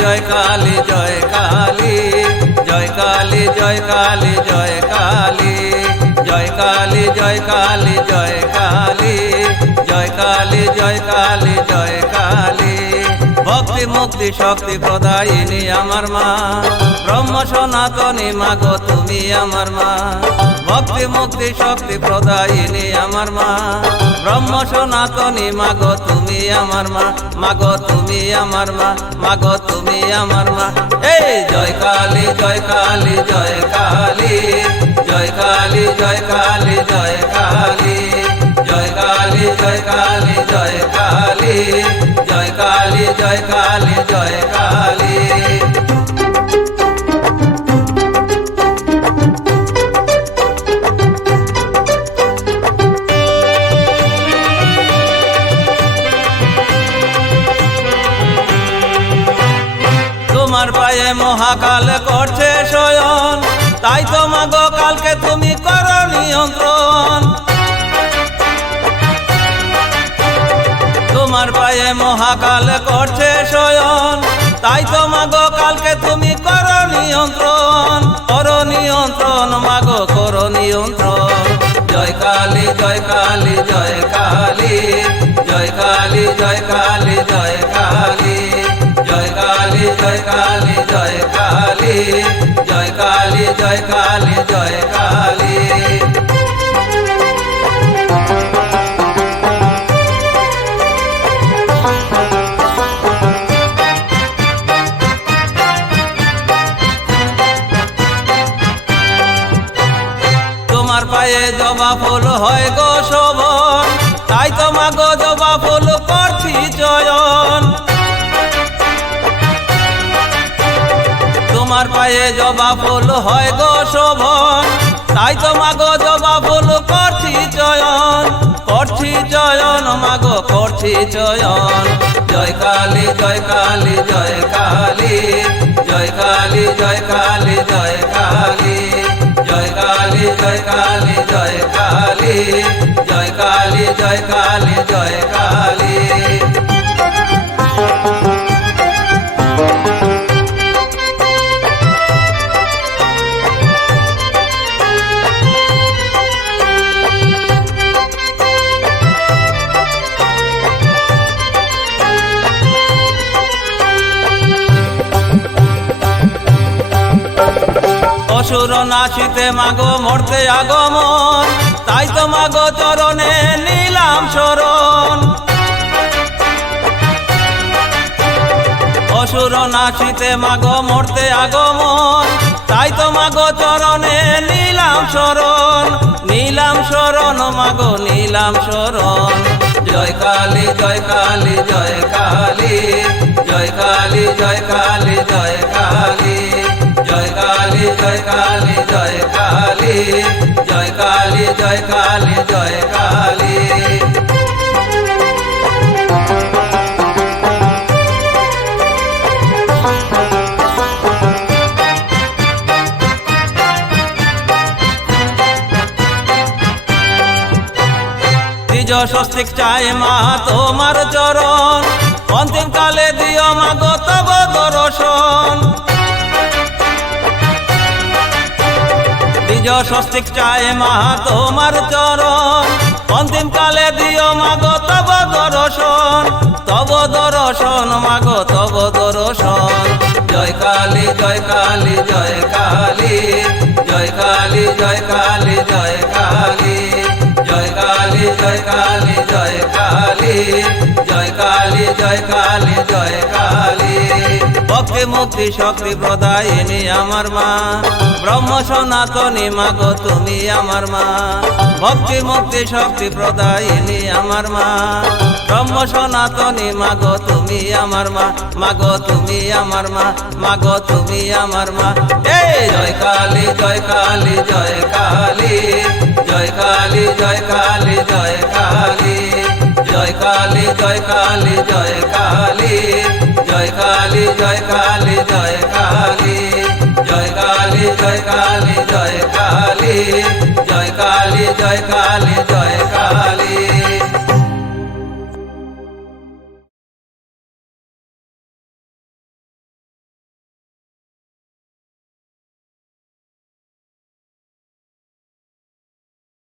জয় কালী জয় কালী জয় কালী জয় কালী জয় কালী জয় কালী জয় কালী জয় কালী জয় কালী জয় কালী জয় কালী ভক্তি মুক্তি শক্তি প্রদায়িনী আমার মা ব্রহ্ম সনাতনী মা গো তুমি আমার মা ভক্তি মুক্তি শক্তি প্রদায়িনী আমার মা ব্রহ্ম সনাতনী মা গো তুমি আমার মা মা গো তুমি আমার মা মা গো তুমি আমার মা এই জয় কালী জয় কালী জয় কালী জয় কালী জয় কালী জয় কালী জয় কালী জয় কালী জয় কালী জয় কালী জয় কালী জয় কালী তোমার পায়ে মহাকাল করছে শয়ন তাই তো মা গো কালকে তুমি করো নিয়ন্ত্রণ তোমার পায়ে মহাকাল করছে শয়ন তাই তো মা গো কালকে তুমি করো নিয়ন্ত্রণ মা গো করো নিয়ন্ত্রণ জয় কালী জয় কালী জয় কালী জয় কালী জয় কালী জয় কালী জয় কালী জয় কালী জয় কালী জয় কালী জয় কালী জয় কালী তোমার পায়ে জবা ফুল হয় গো শোভন তাই তো মা গো জবা ফুল করছি চয়ন তোমার পায়ে জবা ফুল হয় গো শোভন তাই তো মা গো জবা ফুল করছি চয়ন মা গো করছি চয়ন জয় কালী জয় কালী জয় কালী জয় কালী জয় কালী জয় কালী জয় কালী জয় কালী জয় কালী জয় কালী জয় কালী জয় কালী অসুর নাচিতে মাগো মরতে আগমন তাই তো মাগো চরণে নিলাম শরণ অসুর নাচিতে মাগো মরতে আগমন তাই তো মাগো চরণে নিলাম শরণ মাগো নিলাম শরণ জয় কালী জয় কালী জয় কালী জয় কালী জয় কালী জয় কালী জয় কালী জয় কালী জয় কালী জয় কালী জয় কালী জয় কালী দ্বিজ স্বস্তিক চাই মা তোমার চরণ অন্তিম কালে দিও মা গো তব দর্শন দ্বিজ স্বস্তিক চাই মা তোমার চরণ অন্তিম কালে দিও মা গো তব দর্শন মা গো তব দর্শন জয় কালী জয় কালী জয় কালী জয় কালী জয় কালী জয় কালী জয় কালী জয় কালী জয় কালী জয় কালী জয় কালী জয় কালী ভক্তি মুক্তি শক্তি প্রদায়িনী আমার মা ব্রহ্ম সনাতনী মা গো তুমি আমার মা ভক্তি মুক্তি শক্তি প্রদায়িনী আমার মা ব্রহ্ম সনাতনী মা গো তুমি আমার মা মা গো তুমি আমার মা মা গো তুমি আমার মা এই জয় কালী জয় কালী জয় কালী জয় কালী জয় কালী জয় কালী জয় কালী জয় কালী জয় কালী জয় কালী জয় কালী জয় কালী জয় কালী জয় কালী জয় কালী জয় কালী জয় কালী